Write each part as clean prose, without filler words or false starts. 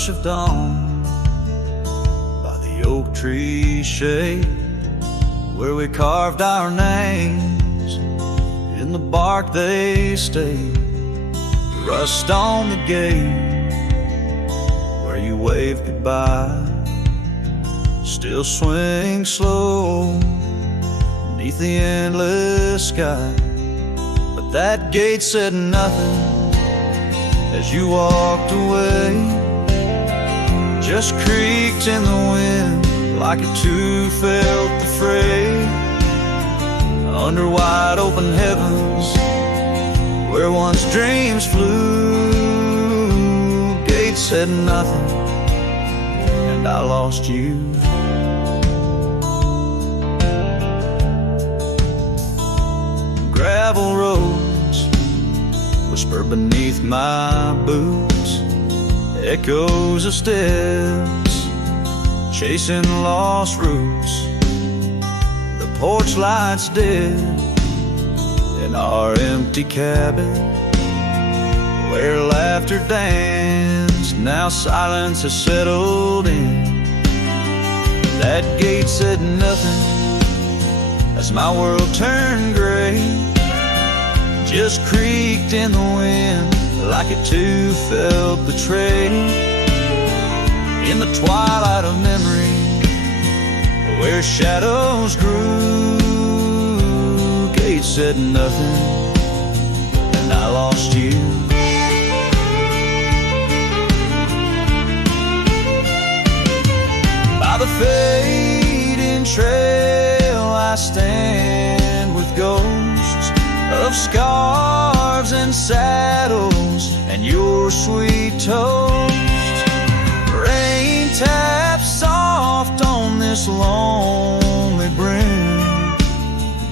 rush of dawn, by the oak tree shade, where we carved our names, in the bark they stayed. Rust on the gate, where you waved goodbye, still swing slow beneath the endless sky. But that gate said nothing as you walked away, just creaked in the wind like it too felt the fray. Under wide open heavens, where once dreams flew, gate said nothing, and I lost you. Gravel roads whisper beneath my boots, echoes of steps chasing lost roots. The porch lights dead in our empty cabin, where laughter danced, now silence has settled in. That gate said nothing as my world turned gray, just creaked in the wind like it too felt betrayed. In the twilight of memory, where shadows grew, gate said nothing, and I lost you. By the fading trail I stand with ghosts of scarves and saddles and your sweet toast. Rain taps soft on this lonely brim,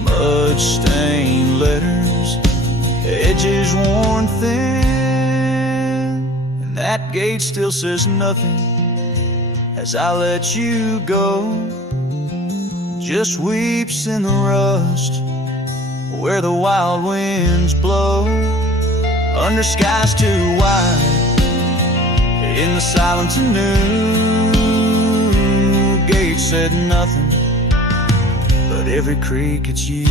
mud-stained letters, edges worn thin, and that gate still says nothing as I let you go, just weeps in the rust where the wild winds blow, under skies too wide, in the silence anew. Gate said nothing, but every creak it's you.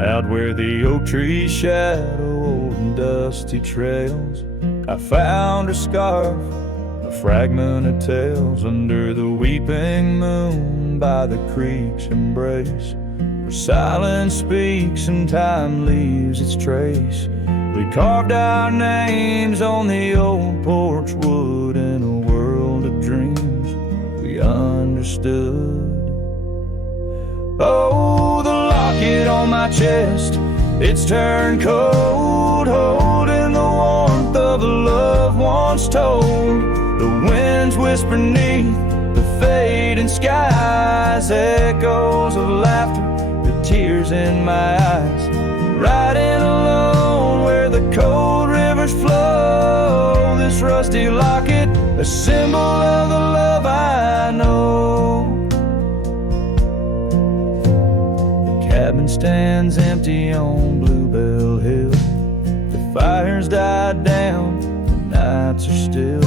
Out where the oak trees shadow old and dusty trails, I found a scarf, a fragment of tales, under the weeping moon by the creek's embrace, where silence speaks and time leaves its trace. We carved our names on the old porch wood in a world of dreams we understood. Oh, the locket on my chest, it's turned cold, holding the warmth of a love once told. The winds whisper beneath the fading skies, echoes of laughter, the tears in my eyes. Riding alone where the cold rivers flow, this rusty locket, a symbol of the love I know. Cabin stands empty on Bluebell Hill. The fire's died down, the nights are still.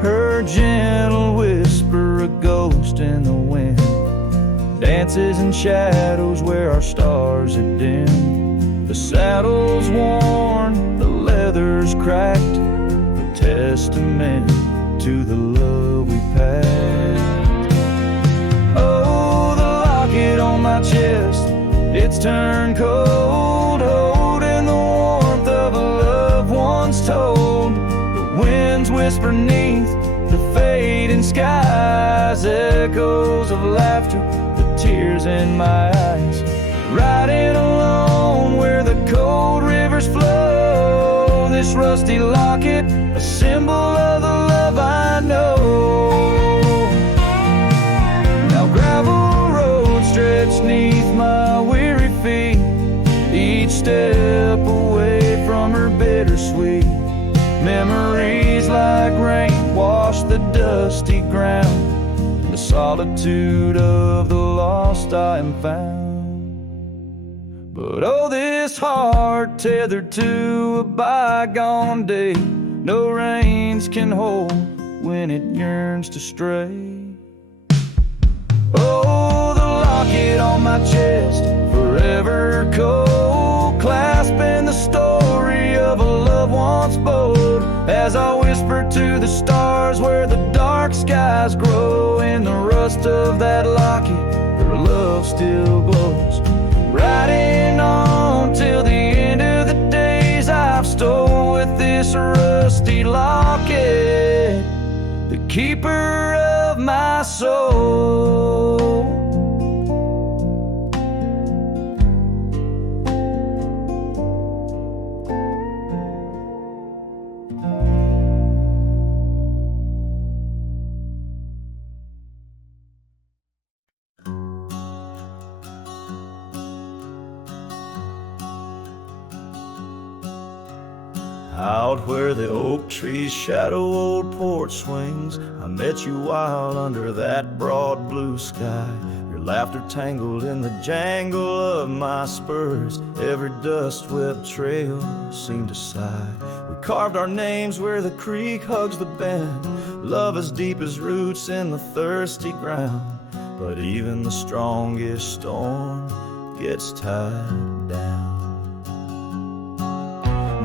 Her gentle whisper, a ghost in the wind, dances in shadows where our stars are dim. The saddle's worn, the leather's cracked, a testament to the love we packed. Oh, the locket on my chest, it's turned cold, holding the warmth of a love once told. The winds whisper beneath the fading skies, echoes of laughter, the tears in my eyes. Riding alone where the cold rivers flow, this rusty locket, a symbol of the love I know. Now gravel roads stretch neath my weary feet, each step away from her bittersweet. Memories like rain wash the dusty ground, in the solitude of the lost I am found. But oh, this heart tethered to a bygone day, no reins can hold when it yearns to stray. Oh, the locket on my chest, forever cold, clasping the story of a love once bold. As I whisper to the stars where the dark skies grow, in the rust of that locket, her love still glows. Riding on till the end of the days I've stole with this rusty locket, the keeper of my soul. Out where the oak trees shadow old porch swings, I met you wild under that broad blue sky. Your laughter tangled in the jangle of my spurs, every dust-swept trail seemed to sigh. We carved our names where the creek hugs the bend, love as deep as roots in the thirsty ground. But even the strongest storm gets tied down.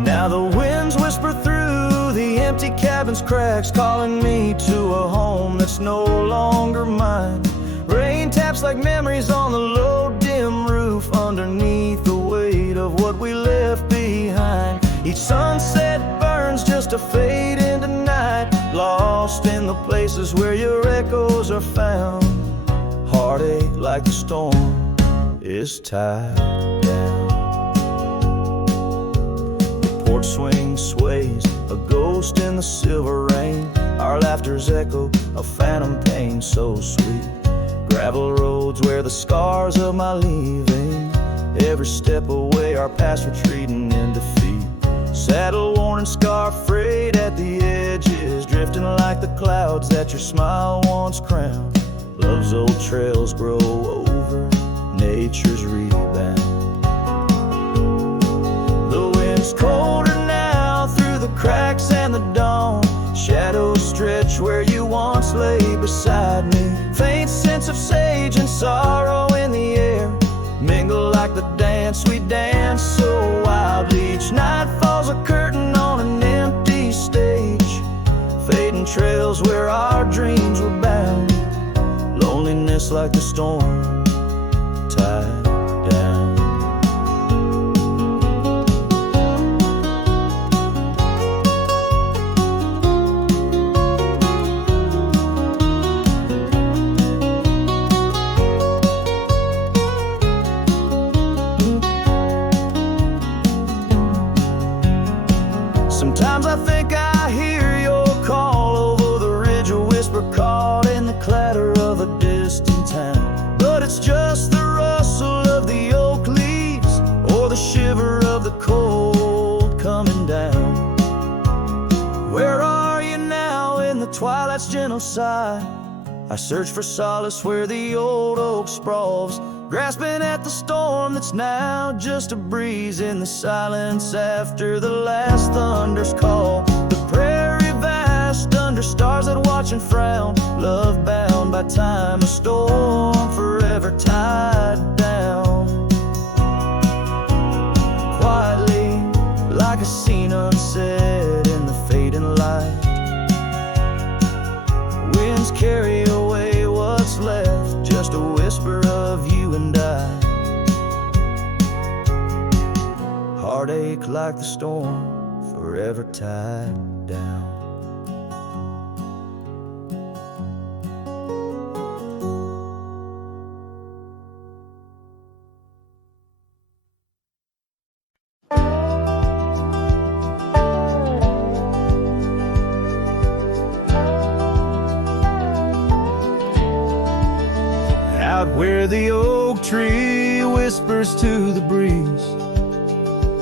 Now the winds whisper through the empty cabin's cracks, calling me to a home that's no longer mine. Rain taps like memories on the low dim roof, underneath the weight of what we left behind. Each sunset burns just to fade into night, lost in the places where your echoes are found. Heartache like the storm is tied down. Porch swing sways, a ghost in the silver rain. Our laughter's echo, a phantom pain so sweet. Gravel roads where the scars of my leaving, every step away our past retreating in defeat. Saddle worn and scar frayed at the edges, drifting like the clouds that your smile once crowned. Love's old trails grow over nature's rebound. The wind's colder now through the cracks and the dawn. Shadows stretch where you once lay beside me. Faint sense of sage and sorrow in the air, mingle like the dance we dance so wildly. Each night falls a curtain on an empty stage, fading trails where our dreams were bound. Loneliness like the storm tied down. Sometimes I think I hear your call over the ridge, a whisper caught in the clatter of a distant town. But it's just the rustle of the oak leaves, or the shiver of the cold coming down. Where are you now in the twilight's gentle sigh? I search for solace where the old oak sprawls, grasping at the storm that's now just a breeze in the silence after the last thunder's call. The prairie vast under stars that watch and frown, love bound by time, a storm forever tied down. Quietly, like a scene unsaid in the fading light, winds carry away what's left, just a whisper of you and I. Heartache like the storm, forever tied down. out where the oak tree whispers to the breeze.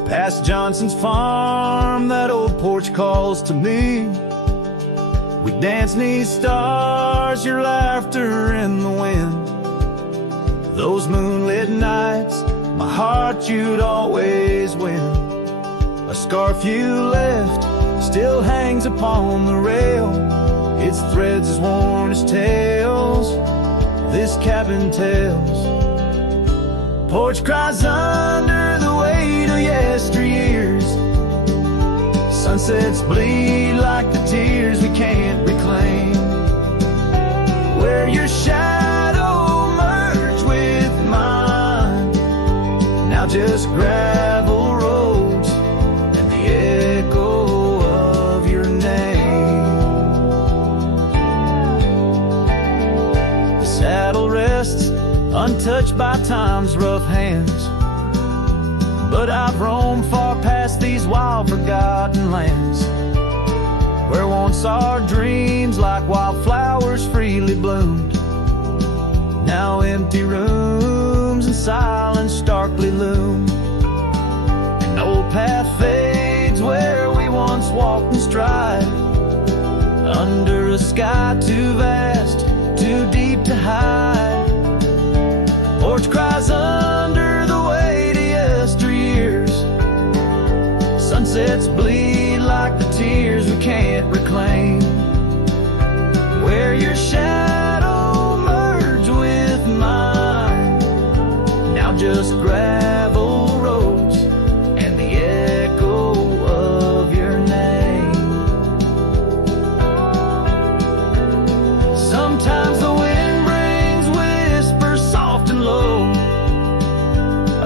Past Johnson's farm, that old porch calls to me. We dance 'neath stars, your laughter in the wind. Those moonlit nights, my heart you'd always win. A scarf you left still hangs upon the rail. Its threads as worn as tales this cabin tells. Porch cries under the weight of yesteryears. Sunsets bleed like the tears we can't reclaim. Where your shadow merged with mine, now just gravel roads and the echo of your name. The saddle rests untouched by time's rough hands, but I've roamed far past these wild forgotten lands, where once our dreams like wildflowers freely bloomed. Now empty rooms and silence starkly loom. An old path fades where we once walked in stride, under a sky too vast, too deep to hide. Porch cries under the weight of yesteryears. Sunsets bleed like the tears we can't reclaim. Where your shadow merged with mine, now just gravel roads and the echo of your name. Sometimes the wind brings whispers soft and low,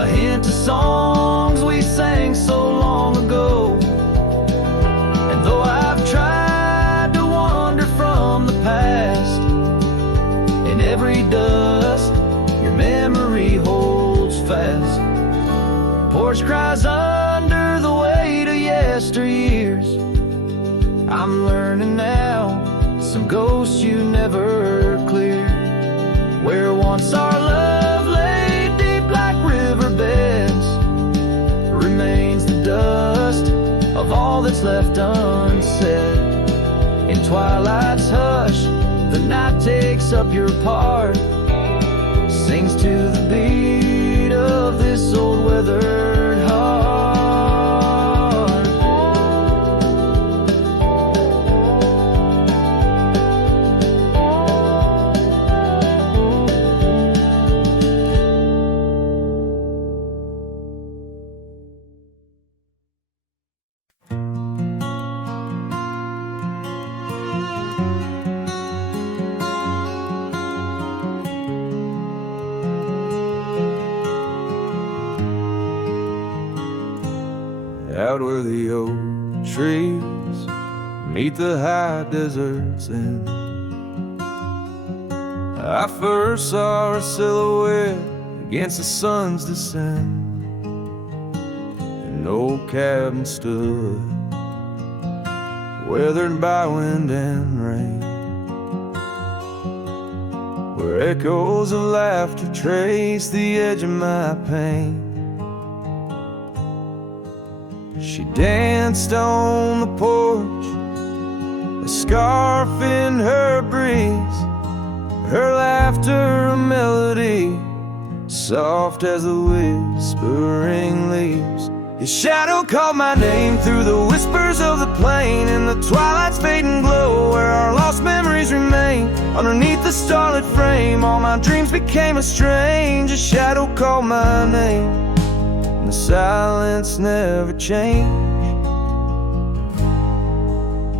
a hint of songs we sang so long ago. And though I've tried to wander from the past, in every dust your memory holds fast. Porch cries under the weight of yesteryears. I'm learning now, some ghosts you never cleared. Where once our love lay deep like riverbeds, remains the dust of all that's left unsaid. In twilight's hush, the night takes up your part, sings to the beat of this old weathered heart. Out where the oak trees meet the high deserts end, I first saw a silhouette against the sun's descent. An old cabin stood, weathered by wind and rain, where echoes of laughter trace the edge of my pain. She danced on the porch, a scarf in her breeze, her laughter a melody, soft as the whispering leaves. His shadow called my name through the whispers of the plain, in the twilight's fading glow, where our lost memories remain. Underneath the starlit frame, all my dreams became a strange. A shadow called my name, and the silence never changed.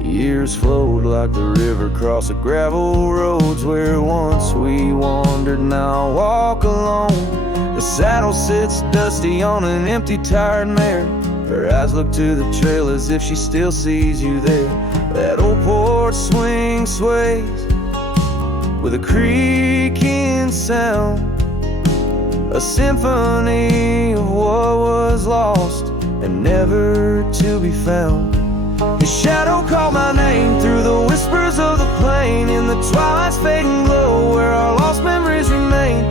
Years flowed like the river across the gravel roads, where once we wandered, now I walk alone. The saddle sits dusty on an empty, tired mare. Her eyes look to the trail as if she still sees you there. That old porch swing sways with a creaking sound, a symphony of what was lost and never to be found. His shadow called my name through the whispers of the plain, in the twilight's fading glow, where our lost memories remain.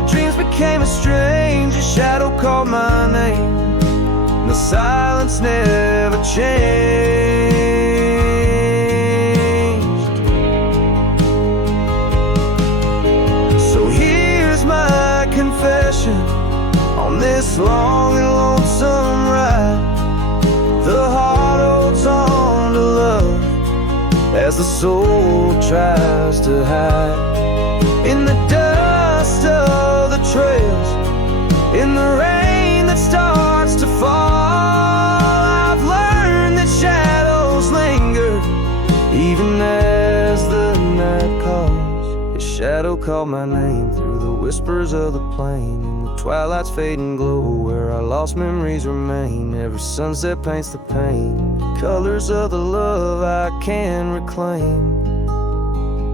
my dreams became estranged, a shadow called my name. The silence never changed. So here's my confession on this long and lonesome ride. The heart holds on to love as the soul tries to hide. In the dust of the trails, in the rain that starts to fall, I've learned that shadows linger even as the night calls. A shadow called my name through the whispers of the plain. In the twilight's fading glow where our lost memories remain. Every sunset paints the pain, colors of the love I can reclaim.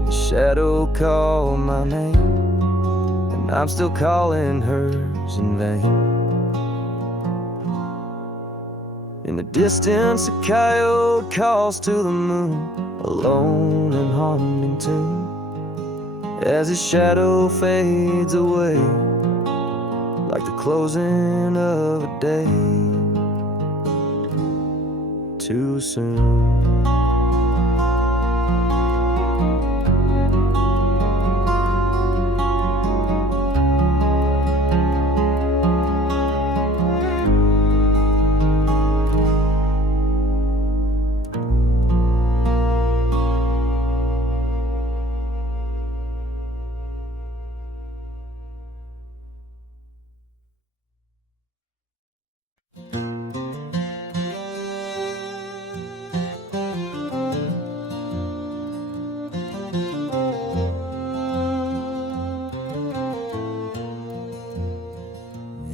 A shadow called my name, and I'm still calling hers in vain. In the distance, a coyote calls to the moon, a lone and haunting tune, as his shadow fades away like the closing of a day too soon.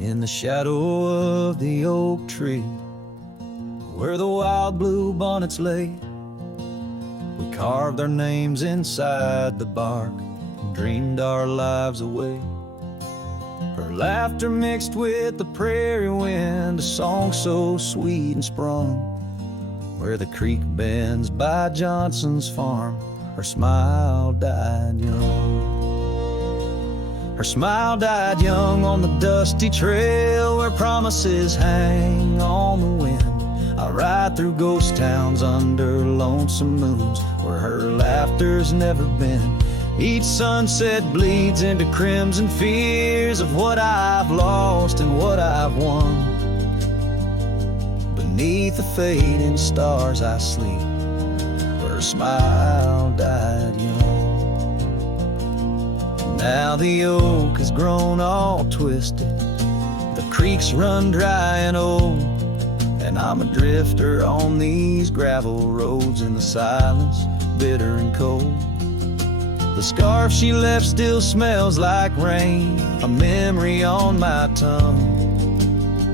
In the shadow of the oak tree, where the wild blue bonnets lay, we carved our names inside the bark and dreamed our lives away. Her laughter mixed with the prairie wind, a song so sweet and sprung, where the creek bends by Johnson's farm, her smile died young. Her smile died young on the dusty trail where promises hang on the wind. I ride through ghost towns under lonesome moons where her laughter's never been. Each sunset bleeds into crimson fears of what I've lost and what I've won. Beneath the fading stars I sleep, her smile died young. Now the oak has grown all twisted, the creeks run dry and old, and I'm a drifter on these gravel roads in the silence, bitter and cold. The scarf she left still smells like rain, a memory on my tongue.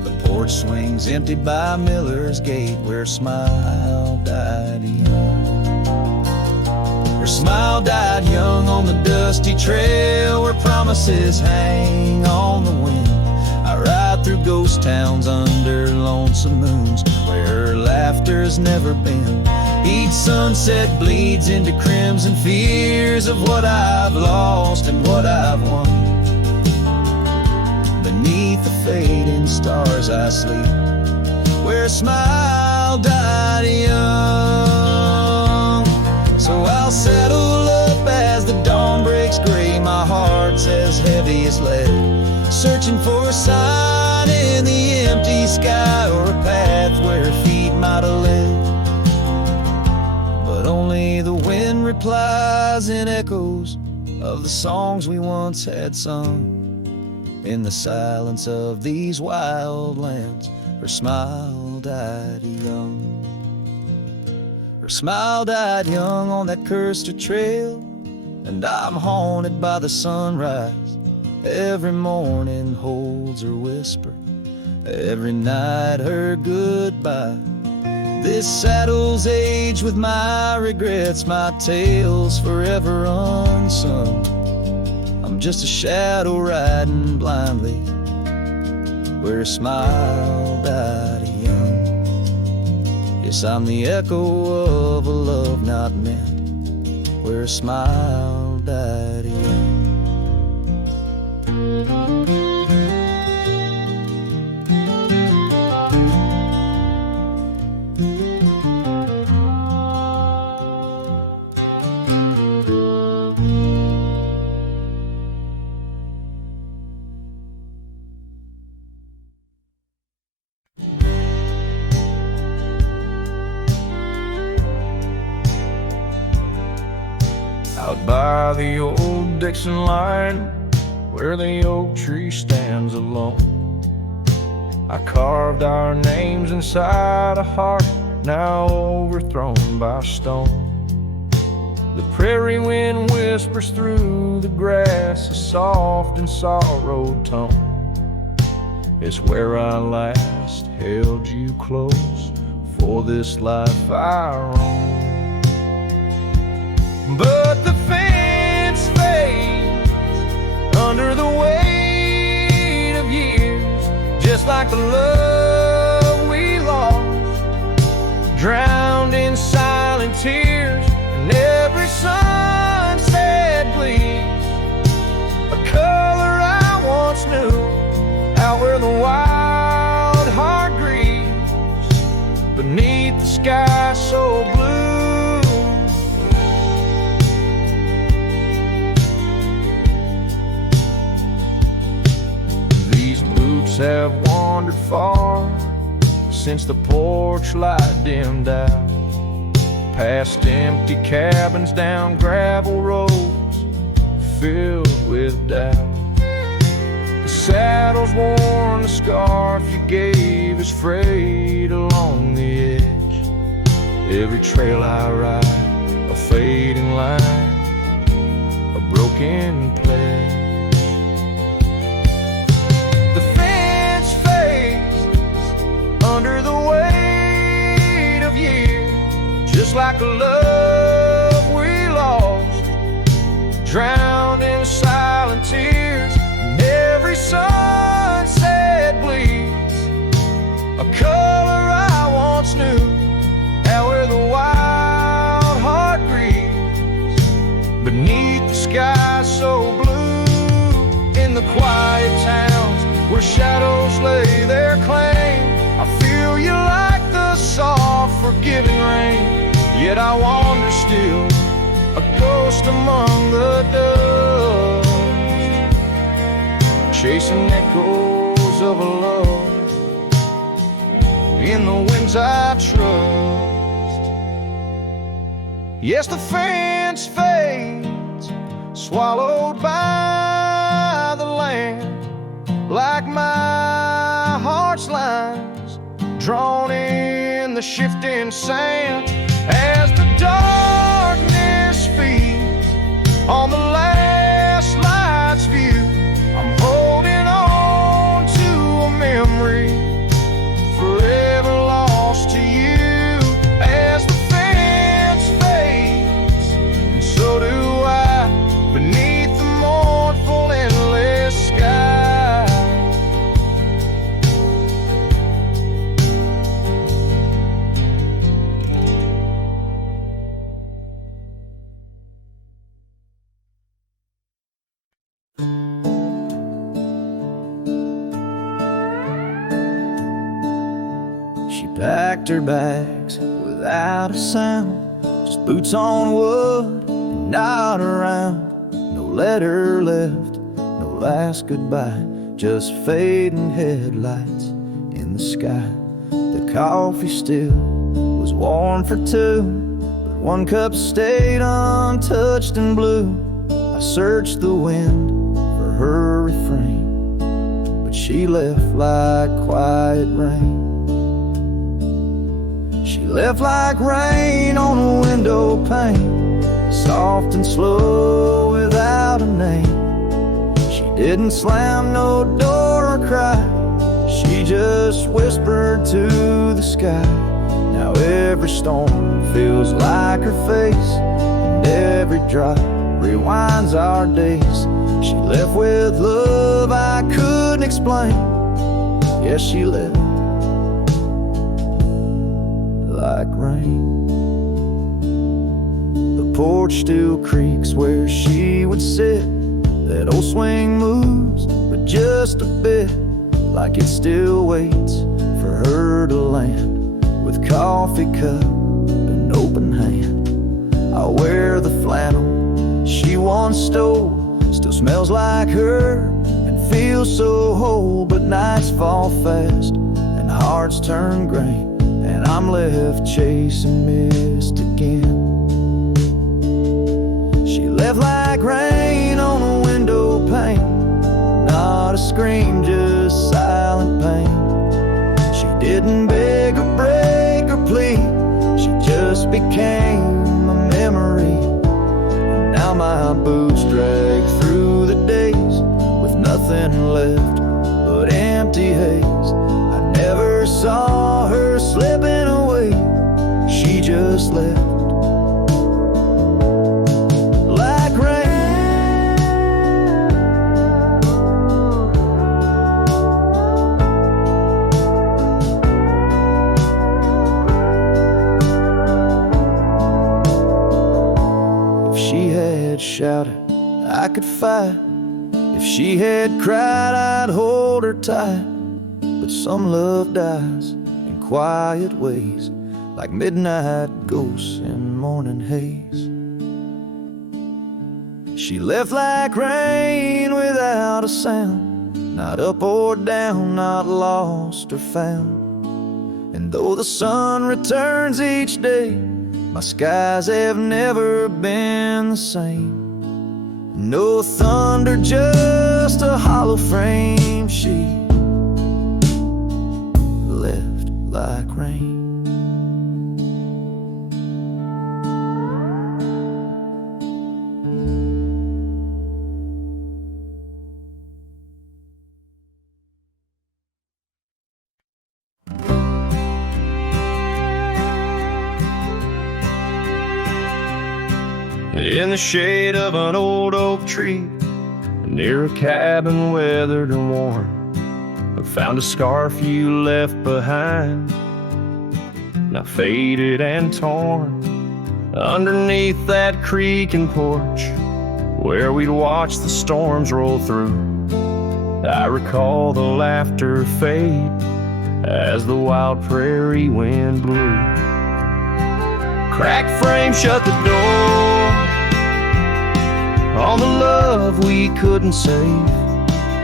The porch swings empty by Miller's Gate where smile died young. Her smile died young on the dusty trail where promises hang on the wind. I ride through ghost towns under lonesome moons where her laughter's never been. Each sunset bleeds into crimson fears of what I've lost and what I've won. Beneath the fading stars I sleep, where a smile died young. So I'll settle up as the dawn breaks gray, my heart's as heavy as lead, searching for a sign in the empty sky or a path where her feet might have led. But only the wind replies in echoes of the songs we once had sung. In the silence of these wild lands, her smile died young. Her smile died young on that cursed trail, and I'm haunted by the sunrise. Every morning holds her whisper, every night her goodbye. This saddle's aged with my regrets, my tale's forever unsung. I'm just a shadow riding blindly where a smile died young. Yes, I'm the echo of a love not meant, where a smile died young. out by the old Dixon line, where the oak tree stands alone. I carved our names inside a heart now overthrown by stone. The prairie wind whispers through the grass a soft and sorrowed tone. It's where I last held you close for this life I roam. But the fence fades under the weight of years, just like the love we lost, drowned in silent tears. And every sunset bleeds a color I once knew, out where the wild heart grieves beneath the sky so blue. These boots have wandered far since the porch light dimmed out, past empty cabins, down gravel roads filled with doubt. The saddle's worn, the scarf you gave is frayed along the edge. Every trail I ride, a fading line, a broken pledge. The fence fades under the weight of years, just like a love we lost, drowned in silent tears. And every sunset bleeds a color I once knew, out where the wild heart grieves beneath the sky so blue. In the quiet towns where shadows lay their claim, I feel you like the soft forgiving rain. Yet I wander still, a ghost among the dust, chasing echoes of a love in the winds I trust. Yes, the fence fades, swallowed by the land, like my heart's lines drawn in the shifting sand. As the darkness feeds on the last light's view, I'm holding on to a memory forever lost to you. As the fence fades, and so do I, beneath the mournful endless sky. Packed her bags without a sound, just boots on wood and not around. No letter left, no last goodbye, just fading headlights in the sky. The coffee still was warm for two, but one cup stayed untouched and blue. I searched the wind for her refrain, but she left like quiet rain. She left like rain on a window pane, soft and slow without a name. She didn't slam no door or cry, she just whispered to the sky. Now every storm feels like her face, and every drop rewinds our days. She left with love I couldn't explain. Yes, she left like rain. The porch still creaks where she would sit. That old swing moves, but just a bit, like it still waits for her to land. With coffee cup and open hand, I'll wear the flannel she once stole. Still smells like her and feels so whole. But nights fall fast and hearts turn gray, and I'm left chasing mist again. She left like rain on a window pane. Not a scream, just silent pain. She didn't beg or break or plead, she just became a memory. And now my boots drag through the days with nothing left but empty haze. I never saw her slipping away, she just left like rain. If she had shouted, I could fight. If she had cried, I'd hold her tight. But some love dies in quiet ways, like midnight ghosts in morning haze. She left like rain without a sound, not up or down, not lost or found. And though the sun returns each day, my skies have never been the same. No thunder, just a hollow frame. She left like rain. In the shade of an old oak tree, near a cabin weathered and worn, I found a scarf you left behind, now faded and torn. Underneath that creaking porch, where we'd watch the storms roll through, I recall the laughter fade as the wild prairie wind blew. Cracked frame shut the door on the love we couldn't save.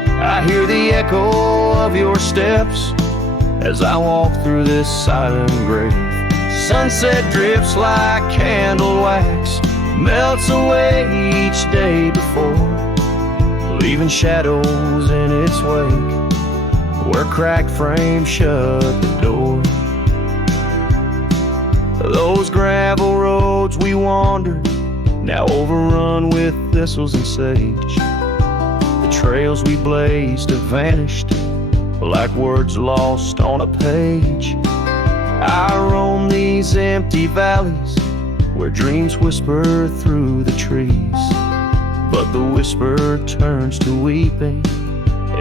I hear the echo of your steps as I walk through this silent grave. Sunset drips like candle wax, melts away each day before, leaving shadows in its wake where cracked frames shut the door. Those gravel roads we wandered, now overrun with thistles and sage. The trails we blazed have vanished like words lost on a page. I roam these empty valleys where dreams whisper through the trees, but the whisper turns to weeping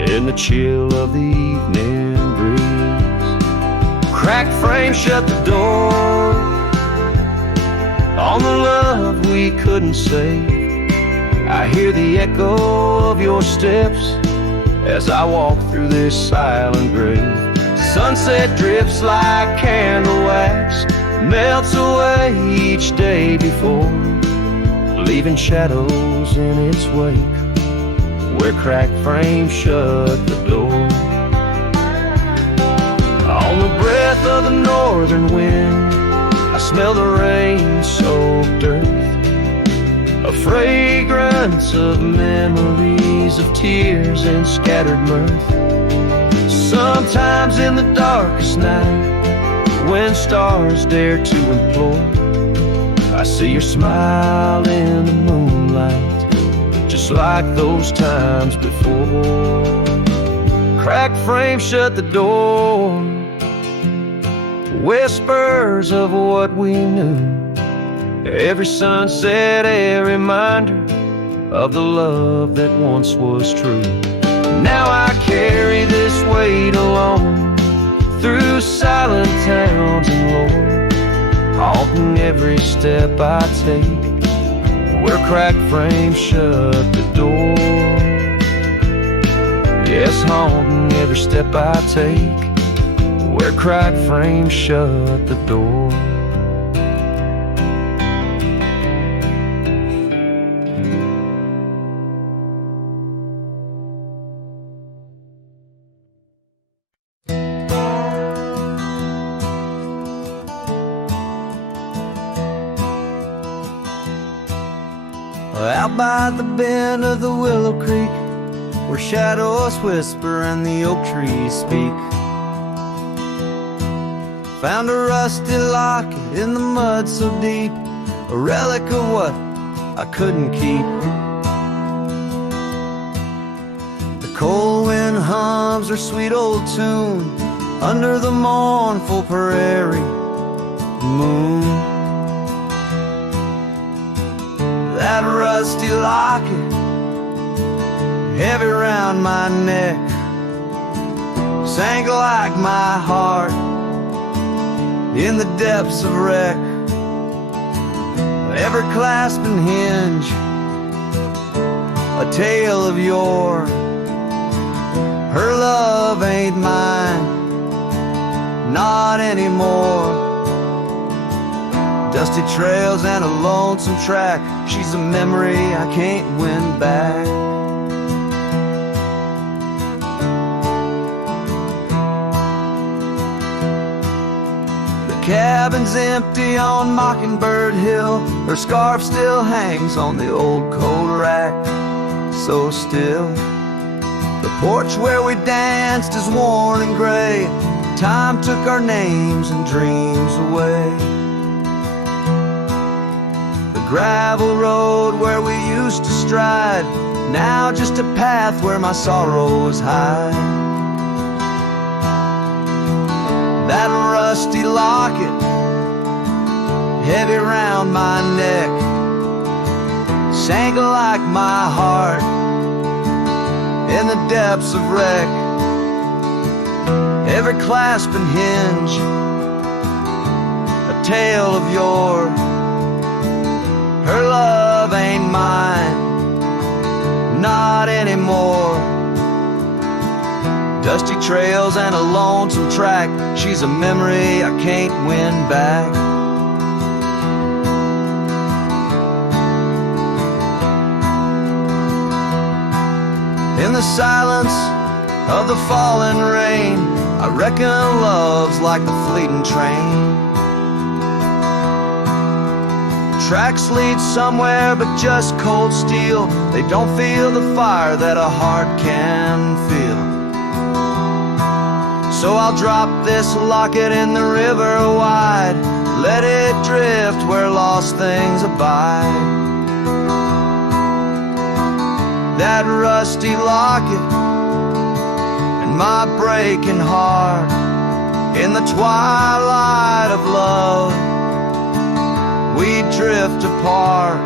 in the chill of the evening breeze. Cracked frame shut the door on the love we couldn't save. I hear the echo of your steps as I walk through this silent grave. Sunset drips like candle wax, melts away each day before, leaving shadows in its wake where cracked frames shut the door. On the breath of the northern wind, I smell the rain-soaked earth, a fragrance of memories of tears and scattered mirth. Sometimes in the darkest night, when stars dare to implore, I see your smile in the moonlight, just like those times before. Cracked frame shut the door, whispers of what we knew. Every sunset a reminder of the love that once was true. Now I carry this weight alone through silent towns and lore, haunting every step I take where cracked frames shut the door. Yes, haunting every step I take where cracked frames shut the door. out by the bend of the Willow Creek, where shadows whisper and the oak trees speak. Found a rusty locket in the mud so deep, a relic of what I couldn't keep. The cold wind hums her sweet old tune under the mournful prairie moon. That rusty locket, heavy round my neck, sank like my heart in the depths of wreck. Ever clasping hinge, a tale of yore. Her love ain't mine, not anymore. Dusty trails and a lonesome track, she's a memory I can't win back. The cabin's empty on Mockingbird Hill, her scarf still hangs on the old coat rack, so still. The porch where we danced is worn and gray, time took our names and dreams away. The gravel road where we used to stride, now just a path where my sorrows hide. That rusty locket, heavy round my neck, sank like my heart in the depths of wreck. Every clasp and hinge, a tale of yore. Her love ain't mine, not anymore. Dusty trails and a lonesome track, she's a memory I can't win back. In the silence of the falling rain, I reckon love's like the fleeting train. Tracks lead somewhere but just cold steel, they don't feel the fire that a heart can feel. So I'll drop this locket in the river wide, let it drift where lost things abide. That rusty locket and my breaking heart, in the twilight of love we drift apart.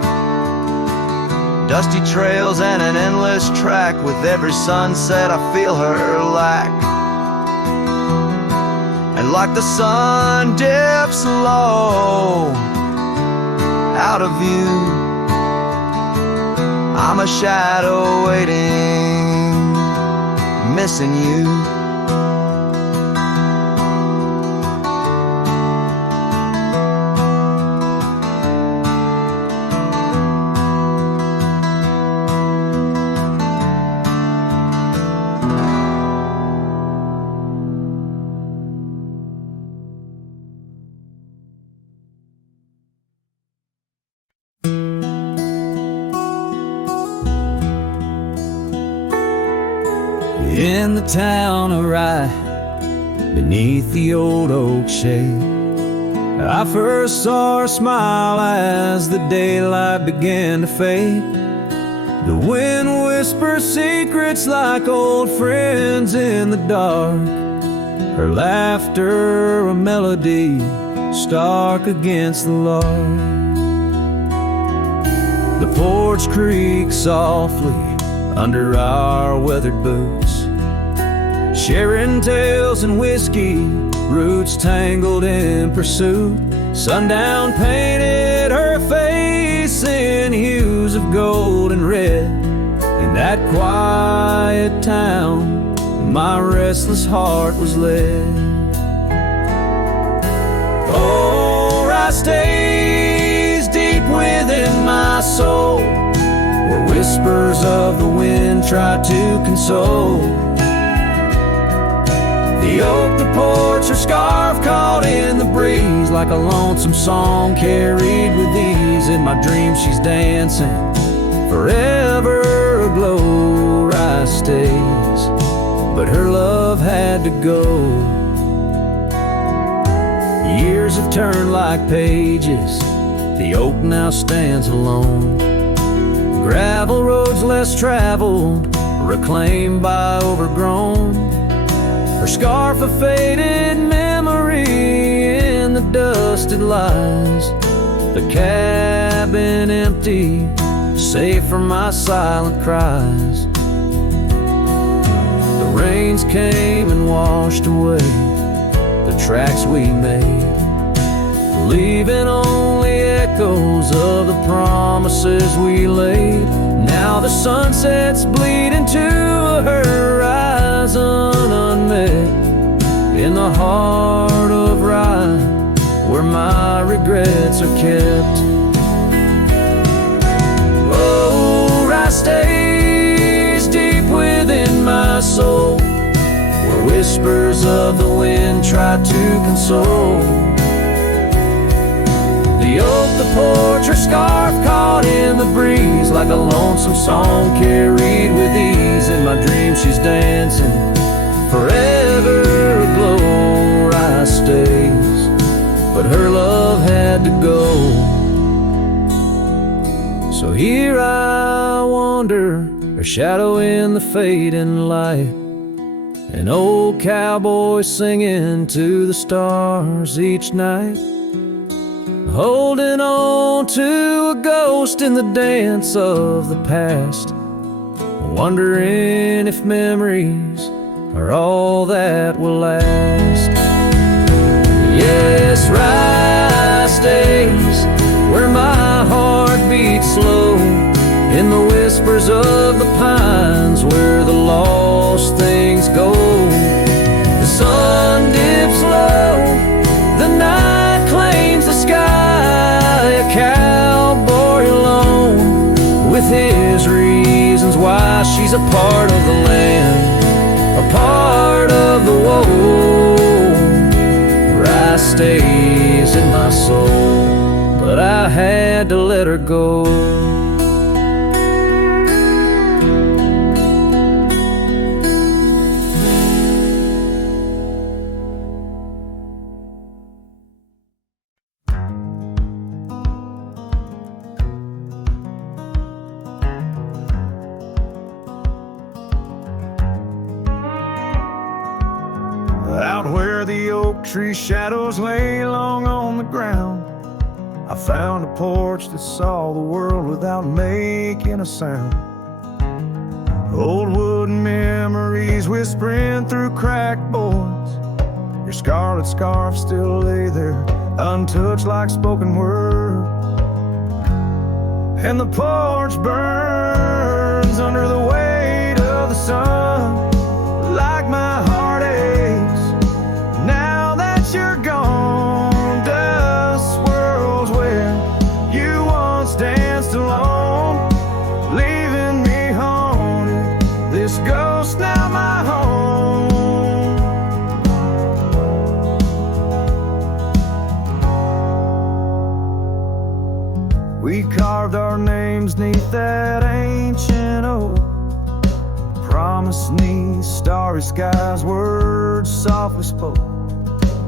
Dusty trails and an endless track, with every sunset I feel her lack. And like the sun dips low out of view, I'm a shadow waiting, missing you. In the town of Rye, beneath the old oak shade, I first saw her smile as the daylight began to fade. The wind whispers secrets like old friends in the dark, her laughter a melody stark against the lark. The porch creaks softly under our weathered boots, sharing tales and whiskey, roots tangled in pursuit. Sundown painted her face in hues of gold and red. In that quiet town, my restless heart was led. Oh, I stays deep within my soul, where whispers of the wind try to console. The oak, the porch, her scarf caught in the breeze, like a lonesome song carried with ease. In my dreams she's dancing Forever aglow, rice stays, but her love had to go. Years have turned like pages, the oak now stands alone. Gravel roads less traveled, reclaimed by overgrown. Her scarf a faded memory in the dust it lies. The cabin empty, safe from my silent cries. The rains came and washed away the tracks we made, leaving only echoes of the promises we laid. Now the sunsets bleed into a horizon unmet in the heart of Rye, where my regrets are kept. Oh, Rye stays deep within my soul, where whispers of the wind try to console. The oak, the porch, her scarf caught in the breeze, like a lonesome song carried with ease. In my dreams she's dancing, forever aglow, Rye stays, but her love had to go. So here I wander, a shadow in the fading light, an old cowboy singing to the stars each night, holding on to a ghost in the dance of the past, wondering if memories are all that will last. Yes, Rye stays where my heart beats slow, in the whispers of the pines where the lost things go. The sun dips low, the night claims the sky, a cowboy alone with his reasons why. She's a part of the land, a part of the woe. Rye stays in my soul, but I had to let her go. Out where the oak tree shadows lay long on the ground, I found a porch that saw the world without making a sound. Old wooden memories whispering through cracked boards. Your scarlet scarf still lay there, untouched like spoken word. And the porch burns under the weight of the sun, like my heart aches now that you're gone. Dust swirls where you once danced alone, leaving me haunted. This ghost now my home. We carved our names neath that ancient oak, promise 'neath starry skies, words softly spoke.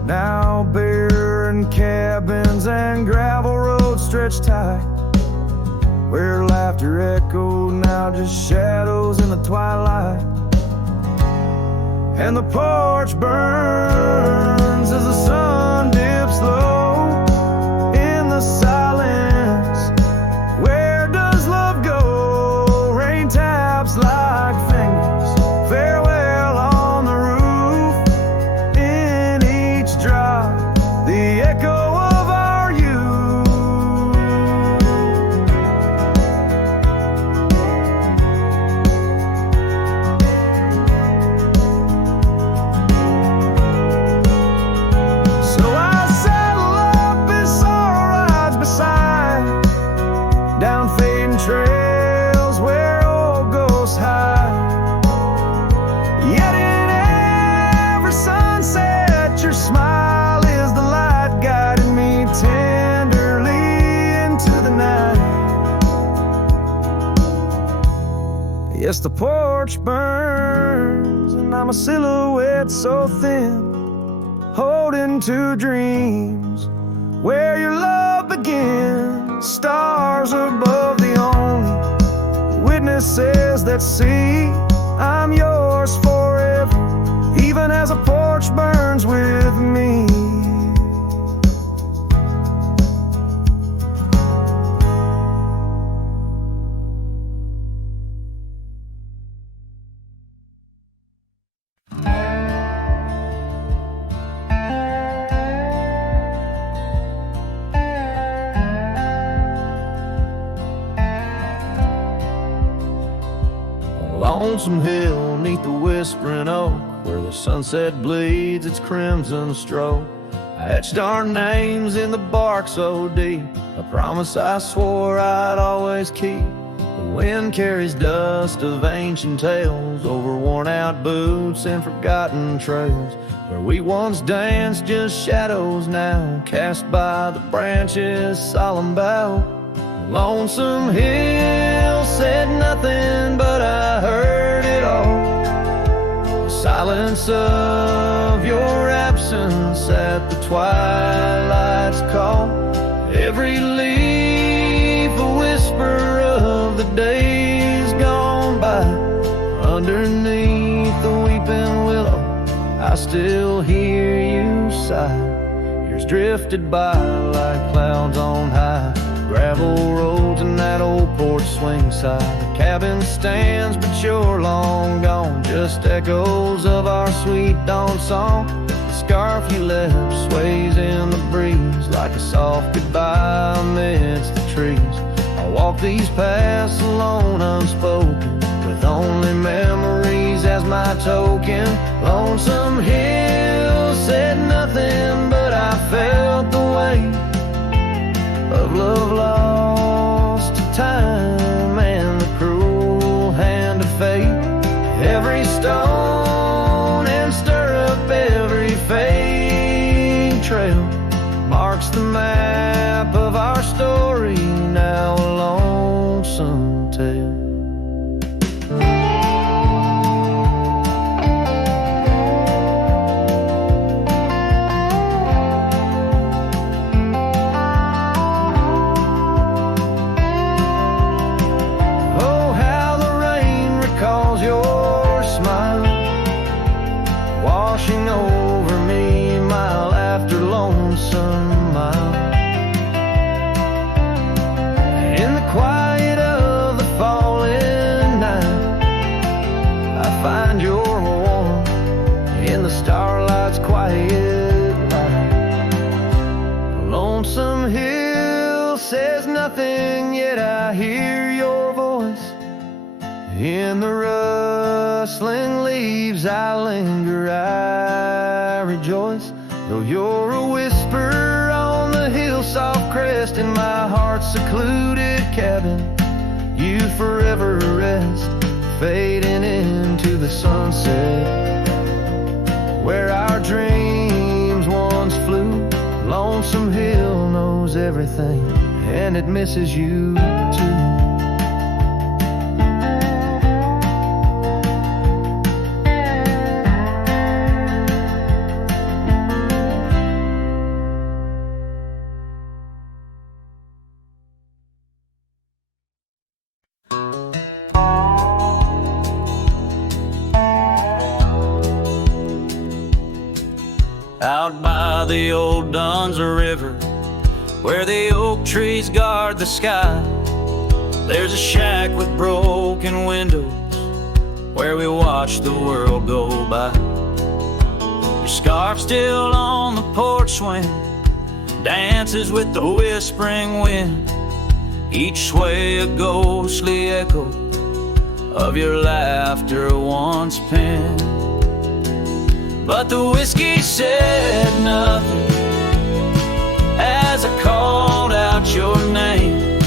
Now barren cabins and gravel roads stretch tight, where laughter echoed, now just shadows in the twilight. And the porch burns as the sun dips low in the silence. Where does love go? Rain taps like fingers, farewell on the roof. In each drop, the echo of our youth. Yes, the porch burns, and I'm a silhouette so thin, holding to dreams where your love begins. Stars above, the only witnesses that see I'm yours forever, even as a porch burns with me. Lonesome hill neath the whispering oak, where the sunset bleeds its crimson stroke. I etched our names in the bark so deep, a promise I swore I'd always keep. The wind carries dust of ancient tales over worn-out boots and forgotten trails. Where we once danced, just shadows now, cast by the branches' solemn bough. Lonesome hill said nothing, but I heard it all. The silence of your absence at the twilight's call. Every leaf a whisper of the days gone by. Underneath the weeping willow, I still hear you sigh. Years drifted by like clouds on high, gravel roads and that old porch swing side. The cabin stands, but you're long gone, just echoes of our sweet dawn song. The scarf you left sways in the breeze like a soft goodbye amidst the trees. I walk these paths alone, unspoken, with only memories as my token. Lonesome hill said nothing, but I felt the weight of love lost to time and the cruel hand of fate. Every stone and stirrup, every fading trail marks the map of our story, now a lonesome tale. Over me mile after lonesome mile. In the quiet of the falling night, I find your warmth in the starlight's quiet light. Lonesome hill says nothing, yet I hear your voice. In the rustling leaves I linger, I rejoice. Though you're a whisper on the hill soft crest, in my heart's secluded cabin you forever rest, fading into the sunset where our dreams once flew. Lonesome hill knows everything, and it misses you too. Out by the old Duns River, where the oak trees guard the sky, there's a shack with broken windows where we watch the world go by. Your scarf still on the porch swing dances with the whispering wind, each sway a ghostly echo of your laughter once penned. But the whiskey said nothing as I called out your name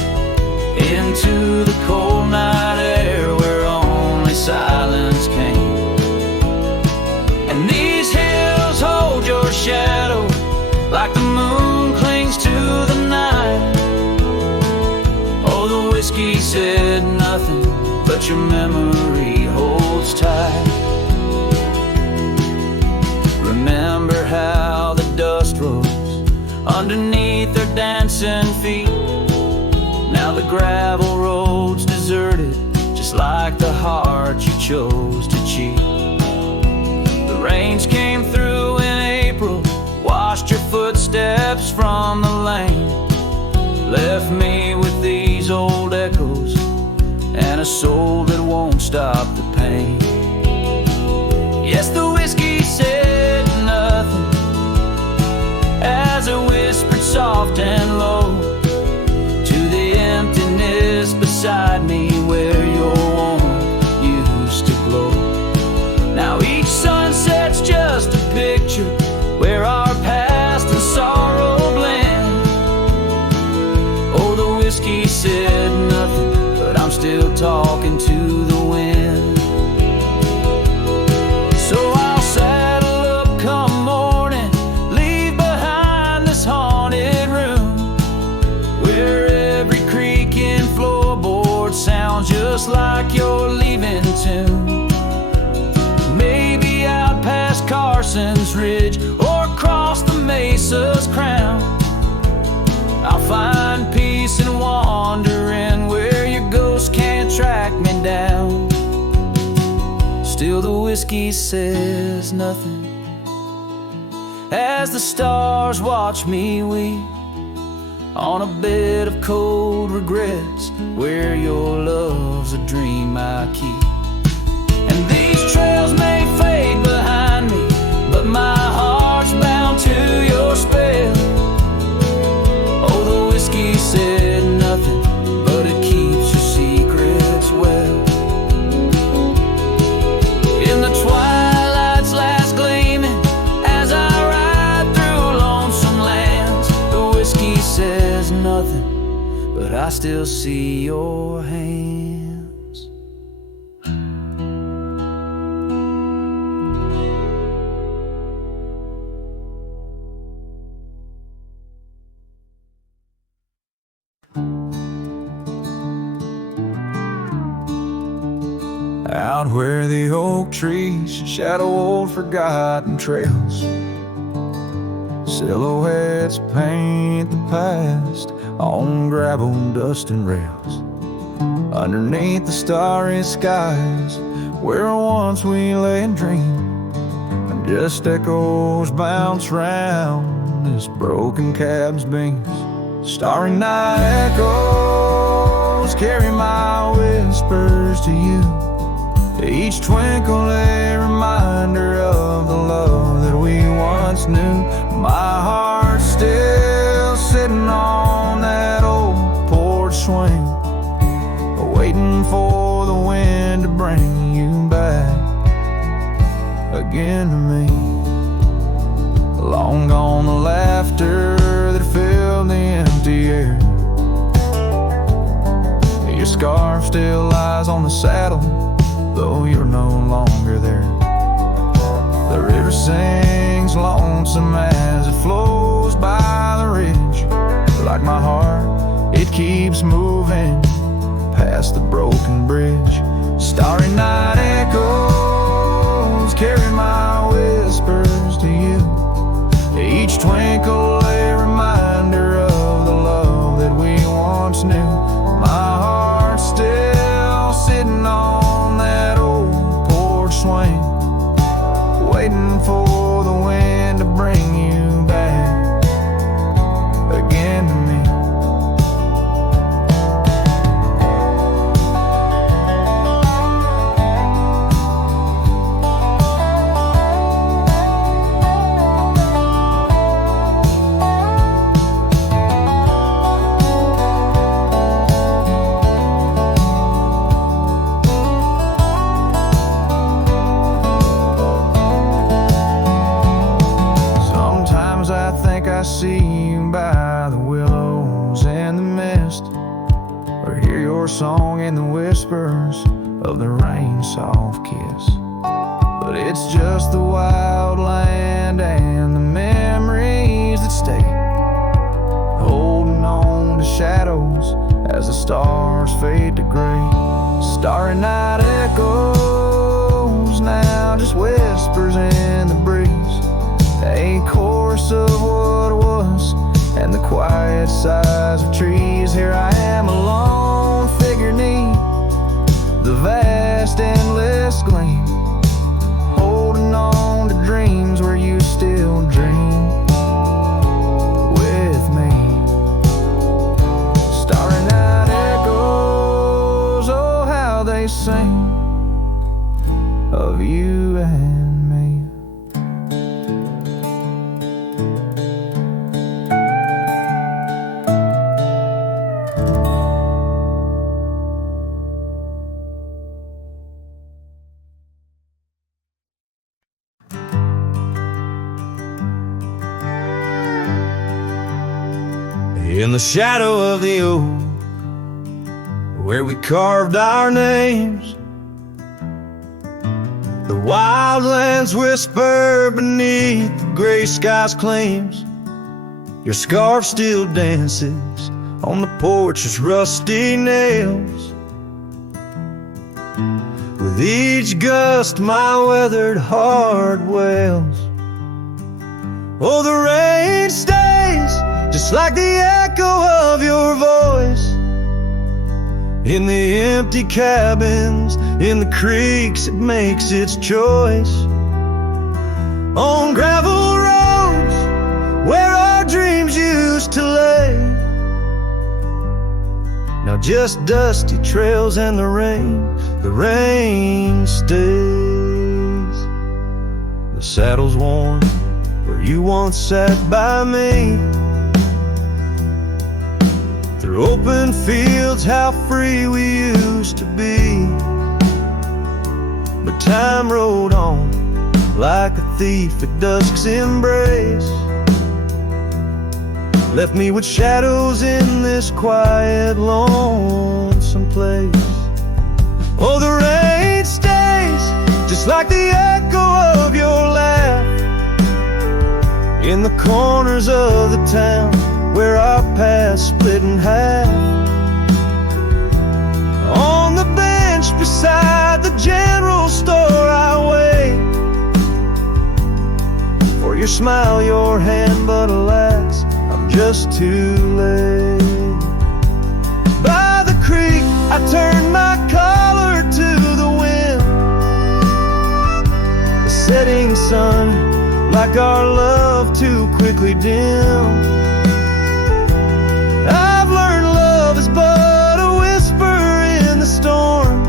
into the cold night air where only silence came. And these hills hold your shadow like the moon clings to the night. Oh, the whiskey said nothing, but but your memory holds tight. Remember how the dust rose underneath their dancing feet. Now the gravel road's deserted, just like the heart you chose to cheat. The rains came through in April, washed your footsteps from the lane, left me with these old echoes and a soul that won't stop the pain. Yes, the whiskey said nothing as it whispered soft and low to the emptiness beside me where your warmth used to glow. Now each sunset's just a picture where our past and sorrow blend. Oh, the whiskey said nothing, but I'm still talking to the wind. So I'll saddle up come morning, leave behind this haunted room where every creaking floorboard sounds just like your leaving tune. Maybe out past Carson's Ridge or across the mesa's crown, I'll find peace in wandering where your ghost can't track me down. Still the whiskey says nothing as the stars watch me weep on a bed of cold regrets where your love's a dream I keep. And these trails may fade behind me, but my heart's bound to your spell. Oh, the whiskey said nothing, but it keeps your secrets well. In the twilight's last gleaming, as I ride through lonesome lands, the whiskey says nothing, but I still see your hands. Out where the oak trees shadow old forgotten trails, silhouettes paint the past on gravel, dust and rails. Underneath the starry skies where once we lay and dreamed, and just echoes bounce round this broken cab's beams. Starry night echoes carry my whispers to you, each twinkle a reminder of the love that we once knew. My heart's still sitting on that old porch swing, waiting for the wind to bring you back again to me. Long gone the laughter that filled the empty air. Your scarf still lies on the saddle, though you're no longer there. The river sings lonesome as it flows by the ridge. Like my heart, it keeps moving past the broken bridge. Starry night echoes carry my whispers to you, each twinkle a reminder of the love that we once knew. My heart's still sitting on that old porch swing, waiting for the wind to bring you back again to me. I see you by the willows and the mist, or hear your song in the whispers of the rain's soft kiss. But it's just the wild land and the memories that stay, holding on to shadows as the stars fade to gray. Starry night echoes now, just whispers in the breeze. A chorus of what was and the quiet sighs of trees. Here I am, a lone figure 'neath the vast endless gleam, holding on to dreams where you still dream with me. Starry night echoes, oh how they sing of you and me. In the shadow of the oak, where we carved our names, the wildlands whisper beneath the gray sky's claims. Your scarf still dances on the porch's rusty nails. With each gust my weathered heart wails. Oh, the rain stays just like the echo of your voice in the empty cabins, in the creeks it makes its choice. On gravel roads where our dreams used to lay, now just dusty trails and the rain stays. The saddle's worn where you once sat by me. Through open fields, how free we used to be. But time rode on like a thief at dusk's embrace, left me with shadows in this quiet, lonesome place. Oh, the rain stays just like the echo of your laugh in the corners of the town where our paths split in half. On the bench beside the general store I wait for your smile, your hand, but alas, I'm just too late. By the creek I turned my collar to the wind. The setting sun, like our love, too quickly dim. I've learned love is but a whisper in the storm,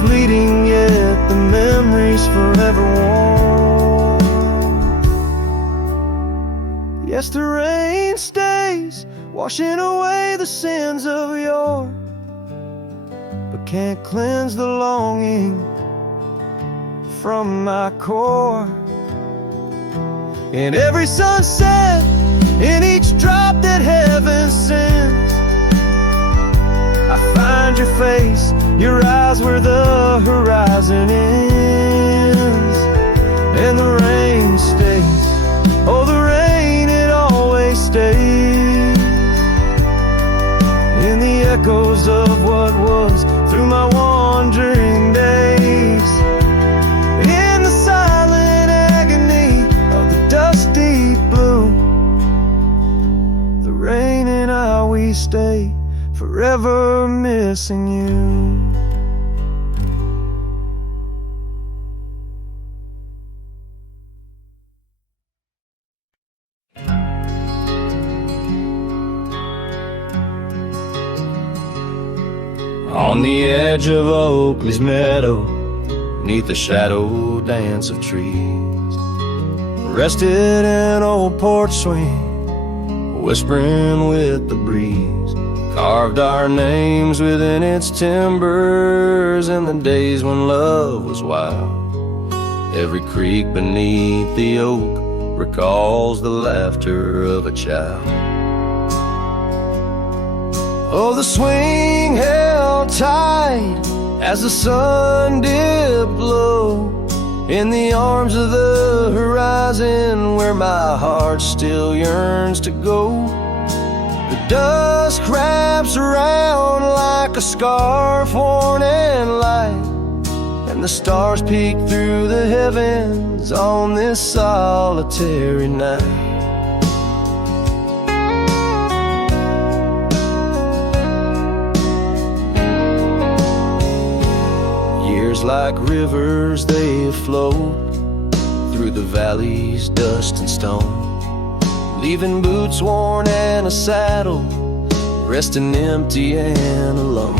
fleeting yet the memories forever warm. Yes, the rain stays, washing away the sins of yore, but can't cleanse the longing from my core. In every sunset, in each drop that heaven sends, I find your face, your eyes where the horizon ends. And the rain stays, oh the rain, it always stays. In the echoes of what was through my wandering days. In the silent agony of the dusty blue, rain and I, we stay forever missing you. On the edge of Oakley's meadow, neath the shadow dance of trees, rested an old porch swing, whispering with the breeze, carved our names within its timbers in the days when love was wild. Every creek beneath the oak recalls the laughter of a child. Oh, the swing held tight as the sun dipped low in the arms of the horizon where my heart still yearns to go. The Dusk wraps around like a scarf worn in light, and the stars peek through the heavens on this solitary night. Years like rivers, they flow through the valleys, dust and stone, leaving boots worn and a saddle, resting empty and alone.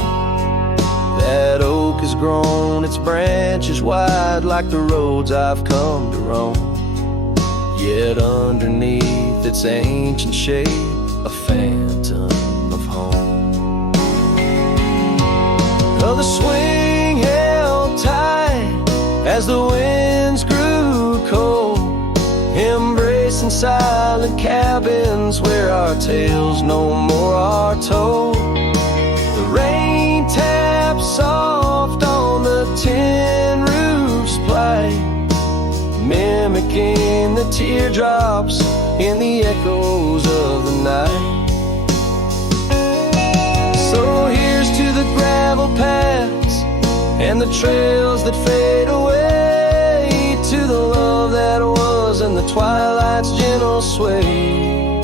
That oak has grown its branches wide like the roads I've come to roam, yet underneath its ancient shade, a phantom of home. Oh, the swing held tight as the winds grew cold, embracing silent cabins where our tales no more are told. The rain taps soft on the tin roof's plight, mimicking the teardrops in the echoes of the night. So here's to the gravel paths and the trails that fade away, to the love that was and the twilight's gentle sway.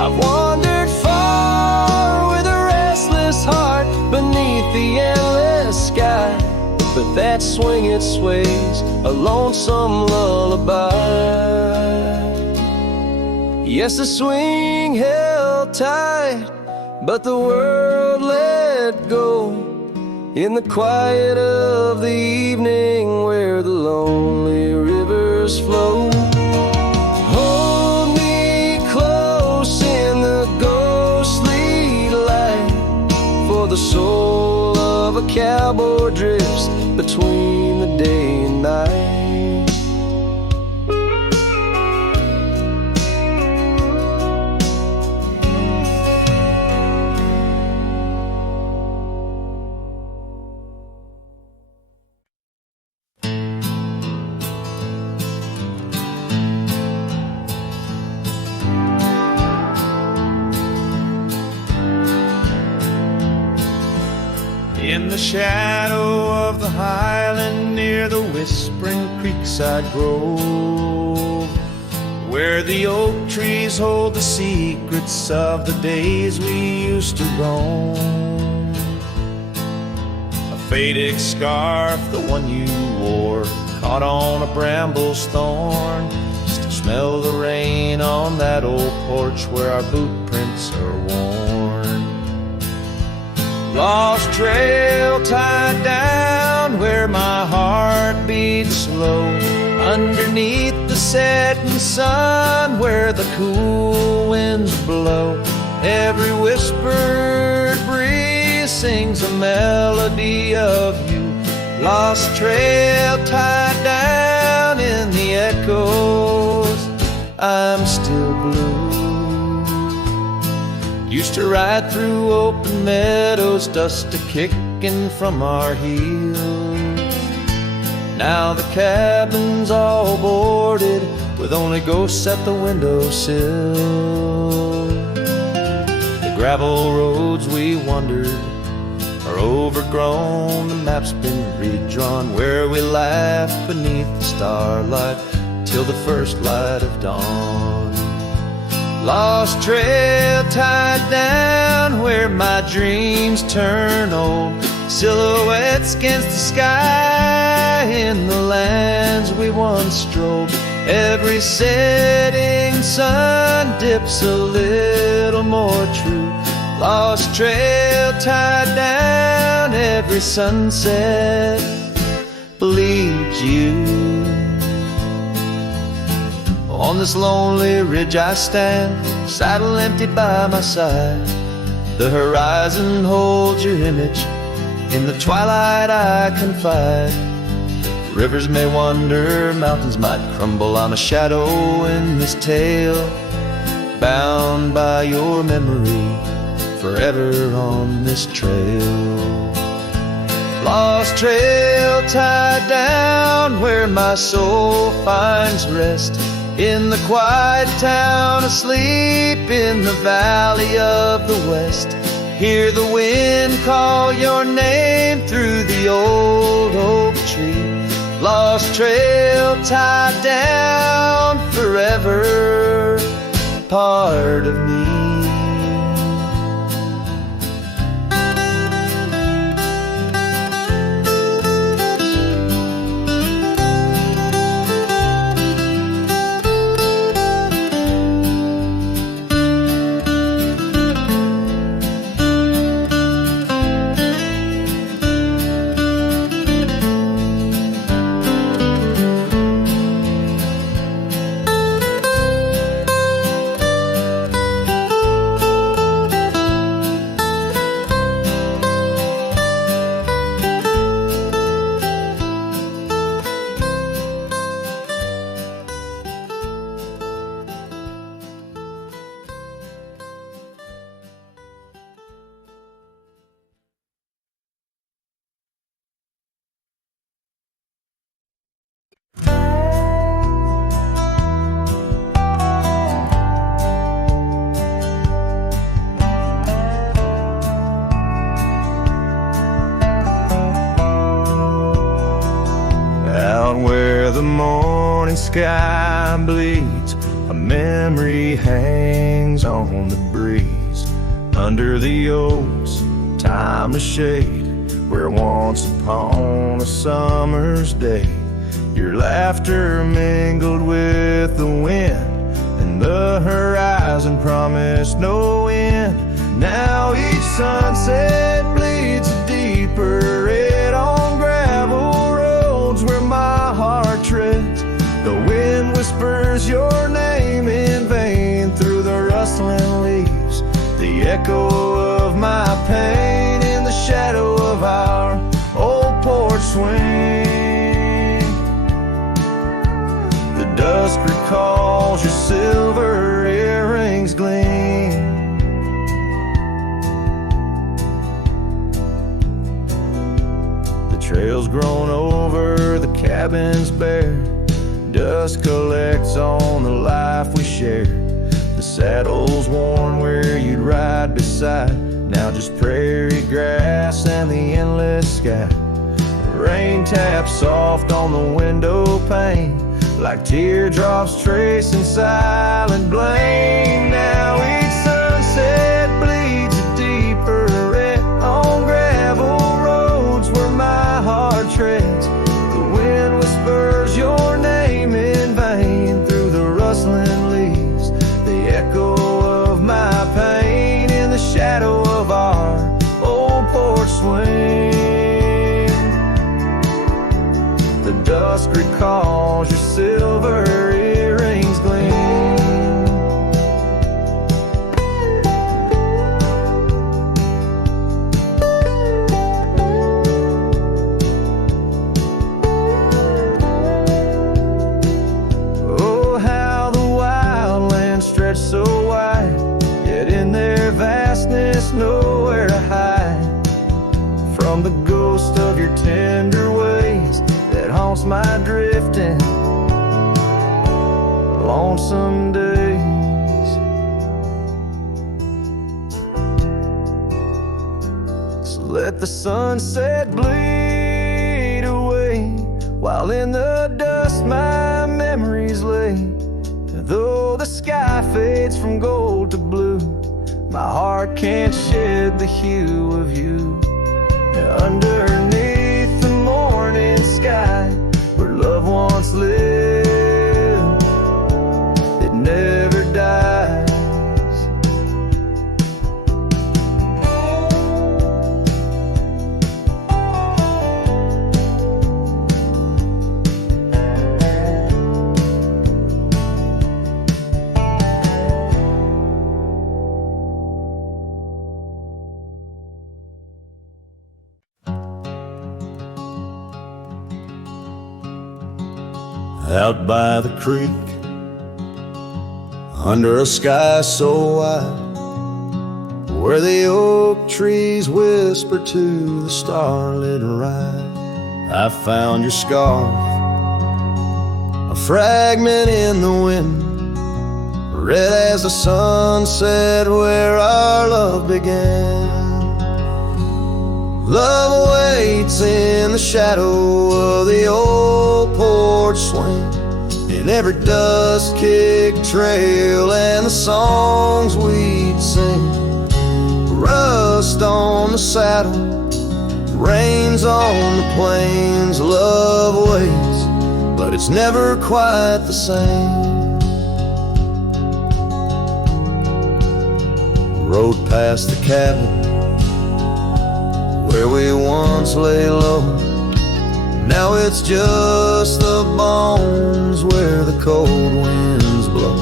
I've wandered far with a restless heart beneath the endless sky, but that swing it sways, a lonesome lullaby. Yes, the swing held tight, but the world let go in the quiet of the evening where the lonely rivers flow. Hold me close in the ghostly light, for the soul of a cowboy drifts between the day and night. In the shadow of the highland near the whispering creekside grove, where the oak trees hold the secrets of the days we used to roam. A faded scarf, the one you wore, caught on a bramble's thorn. Still smell the rain on that old porch where our boot prints are worn. Lost trail tied down where my heart beats slow, underneath the setting sun where the cool winds blow. Every whispered breeze sings a melody of you. Lost trail tied down in the echoes, I'm still blue. Used to ride through open meadows, dust a-kicking from our heels. Now the cabin's all boarded with only ghosts at the windowsill. The gravel roads we wandered are overgrown, the map's been redrawn, where we laughed beneath the starlight till the first light of dawn. Lost trail tied down where my dreams turn old, silhouettes against the sky in the lands we once strolled. Every setting sun dips a little more true. Lost trail tied down, every sunset bleeds you. On this lonely ridge I stand, saddle empty by my side. The horizon holds your image, in the twilight I confide. Rivers may wander, mountains might crumble, I'm a shadow in this tale, bound by your memory, forever on this trail. Lost trail tied down where my soul finds rest, In the quiet town, asleep in the valley of the west, hear the wind call your name through the old oak tree. Lost trail tied down forever, part of me. The morning sky bleeds, a memory hangs on the breeze. Under the oaks, timeless shade, where once upon a summer's day, your laughter mingled with the wind, and the horizon promised no end. Now each sunset bleeds a deeper red on gravel roads where my heart treads. The wind whispers your name in vain through the rustling leaves, the echo of my pain in the shadow of our old porch swing. The dusk recalls your silver earrings gleam. The trail's grown over, the cabin's bare. Dust collects on the life we share. The saddle's worn where you'd ride beside, now just prairie grass and the endless sky. The rain taps soft on the window pane, like teardrops tracing silent blame. Now each sunset bleeds a deeper red on gravel roads where my heart treads. The wind whispers your name in vain through the rustling leaves, the echo of my pain in the shadow of our old porch swing. The dusk recalls your silver earrings gleam. Oh, how the wildlands stretch so wide, yet in their vastness nowhere to hide from the ghost of your tender ways that haunts my drifting lonesome days. So let the sunset bleed away, while in the dust my memories lay. Though the sky fades from gold to blue, my heart can't shed the hue of you. Underneath the morning sky, where love once lived, it never dies. Out by the creek, under a sky so wide, where the oak trees whisper to the starlit ride, I found your scarf, a fragment in the wind, red as the sunset where our love began. Love waits in the shadow of the old porch swing, in every dust-kicked trail and the songs we'd sing. Rust on the saddle, rains on the plains. Love waits, but it's never quite the same. Rode past the cabin where we once lay low. Now it's just the bones where the cold winds blow.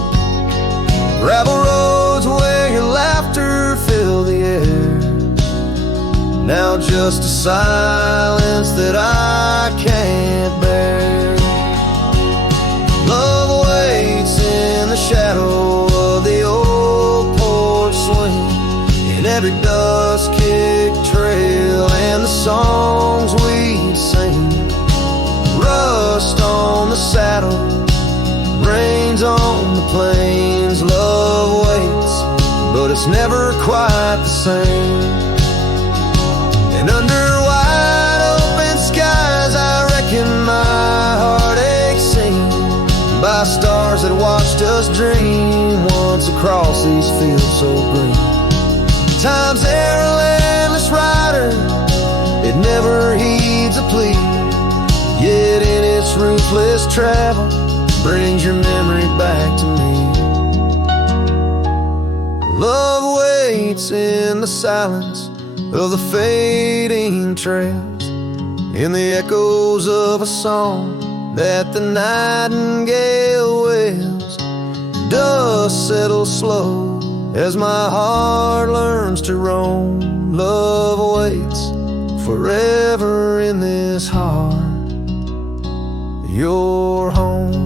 Gravel roads where your laughter filled the air. Now just a silence that I can't bear. Love waits in the shadow of the old porch swing, in every dust-kicked trail and the songs we'd sing. Rust on the saddle, rains on the plains. Love waits, but it's never quite the same. And under wide open skies, I reckon my heartache seen by stars that watched us dream once across these fields so green. Time's their landless rider, it never heeds a plea, yet in its ruthless travel brings your memory back to me. Love waits in the silence of the fading trails, in the echoes of a song that the nightingale wails. Dust settles slow as my heart learns to roam. Love waits forever in this heart, your home.